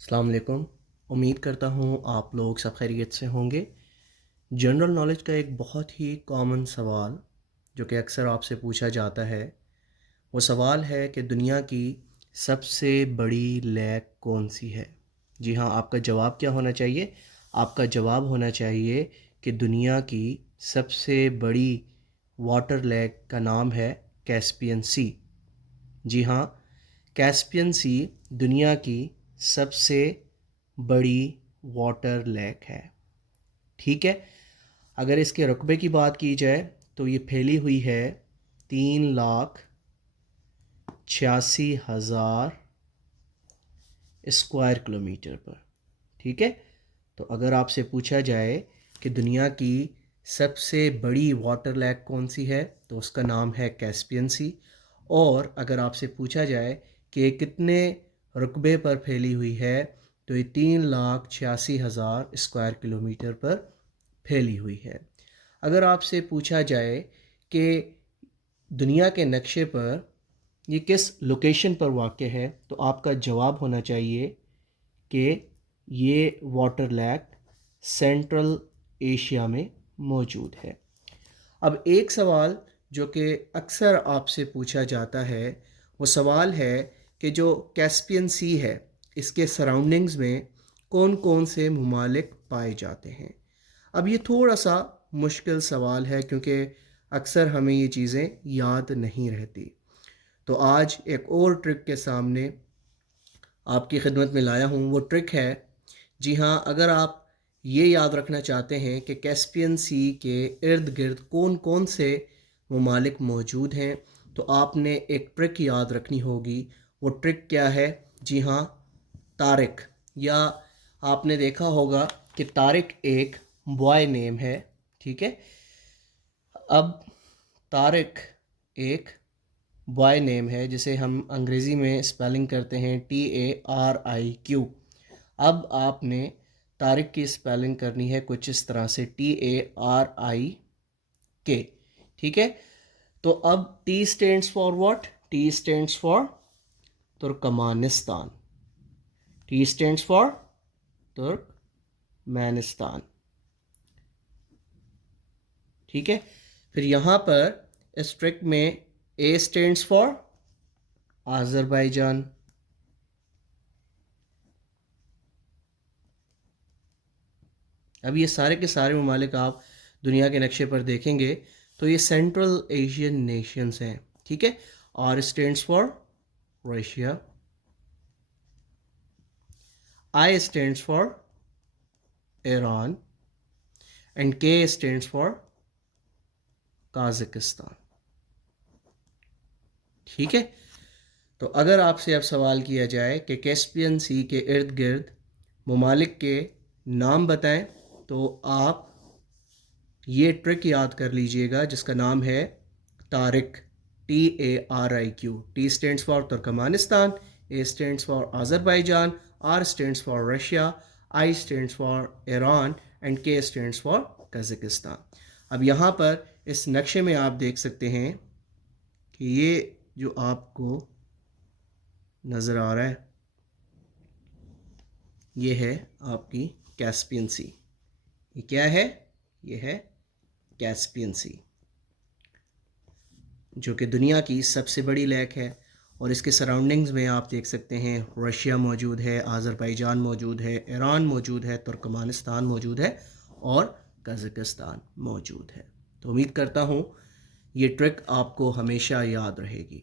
السلام علیکم۔ امید کرتا ہوں آپ لوگ سب خیریت سے ہوں گے۔ جنرل نالج کا ایک بہت ہی کامن سوال جو کہ اکثر آپ سے پوچھا جاتا ہے، وہ سوال ہے کہ دنیا کی سب سے بڑی لیک کون سی ہے؟ جی ہاں، آپ کا جواب کیا ہونا چاہیے؟ آپ کا جواب ہونا چاہیے کہ دنیا کی سب سے بڑی واٹر لیک کا نام ہے کیسپین سی۔ جی ہاں، کیسپین سی دنیا کی سب سے بڑی واٹر لیک ہے۔ ٹھیک ہے، اگر اس کے رقبے کی بات کی جائے تو یہ پھیلی ہوئی ہے 3,86,000 اسکوائر کلومیٹر پر۔ ٹھیک ہے، تو اگر آپ سے پوچھا جائے کہ دنیا کی سب سے بڑی واٹر لیک کون سی ہے تو اس کا نام ہے کیسپین سی۔ اور اگر آپ سے پوچھا جائے کہ یہ کتنے رقبے پر پھیلی ہوئی ہے تو یہ 3,86,000 اسکوائر کلومیٹر پر پھیلی ہوئی ہے۔ اگر آپ سے پوچھا جائے کہ دنیا کے نقشے پر یہ کس لوکیشن پر واقع ہے تو آپ کا جواب ہونا چاہیے کہ یہ واٹر لیک سینٹرل ایشیا میں موجود ہے۔ اب ایک سوال جو کہ اکثر آپ سے پوچھا جاتا ہے وہ سوال ہے کہ جو کیسپین سی ہے اس کے سراؤنڈنگز میں کون کون سے ممالک پائے جاتے ہیں۔ اب یہ تھوڑا سا مشکل سوال ہے کیونکہ اکثر ہمیں یہ چیزیں یاد نہیں رہتی، تو آج ایک اور ٹرک کے سامنے آپ کی خدمت میں لایا ہوں۔ وہ ٹرک ہے، جی ہاں، اگر آپ یہ یاد رکھنا چاہتے ہیں کہ کیسپین سی کے ارد گرد کون کون سے ممالک موجود ہیں تو آپ نے ایک ٹرک یاد رکھنی ہوگی۔ وہ ٹرک کیا ہے؟ جی ہاں، طارق، یا آپ نے دیکھا ہوگا کہ طارق ایک بوائے نیم ہے۔ ٹھیک ہے، اب طارق ایک بوائے نیم ہے جسے ہم انگریزی میں اسپیلنگ کرتے ہیں TARIQ۔ اب آپ نے طارق کی اسپیلنگ کرنی ہے کچھ اس طرح سے TARIK۔ ٹھیک ہے، تو اب T stands for what? T stands for Turkmenistan. T stands for Turkmenistan. ٹھیک ہے، پھر یہاں پر اس ٹرک میں A اسٹینڈس فار آذربائیجان۔ اب یہ سارے کے سارے ممالک آپ دنیا کے نقشے پر دیکھیں گے تو یہ سینٹرل ایشین نیشنز ہیں۔ ٹھیک ہے، R stands for Russia, I stands for Iran, and K stands for Kazakhstan. ٹھیک ہے، تو اگر آپ سے اب سوال کیا جائے کہ کیسپین سی کے ارد گرد ممالک کے نام بتائیں تو آپ یہ ٹرک یاد کر لیجئے گا جس کا نام ہے Tariq, TARIQ۔ T stands for Turkmenistan, A stands for Azerbaijan, R stands for Russia, I stands for Iran, and K stands for Kazakhstan. اب یہاں پر اس نقشے میں آپ دیکھ سکتے ہیں کہ یہ جو آپ کو نظر آ رہا ہے یہ ہے آپ کی کیسپین سی۔ یہ کیا ہے؟ یہ ہے کیسپین سی جو کہ دنیا کی سب سے بڑی لیک ہے، اور اس کے سراؤنڈنگز میں آپ دیکھ سکتے ہیں رشیا موجود ہے، آذربائیجان موجود ہے، ایران موجود ہے، ترکمانستان موجود ہے اور قازقستان موجود ہے۔ تو امید کرتا ہوں یہ ٹرک آپ کو ہمیشہ یاد رہے گی۔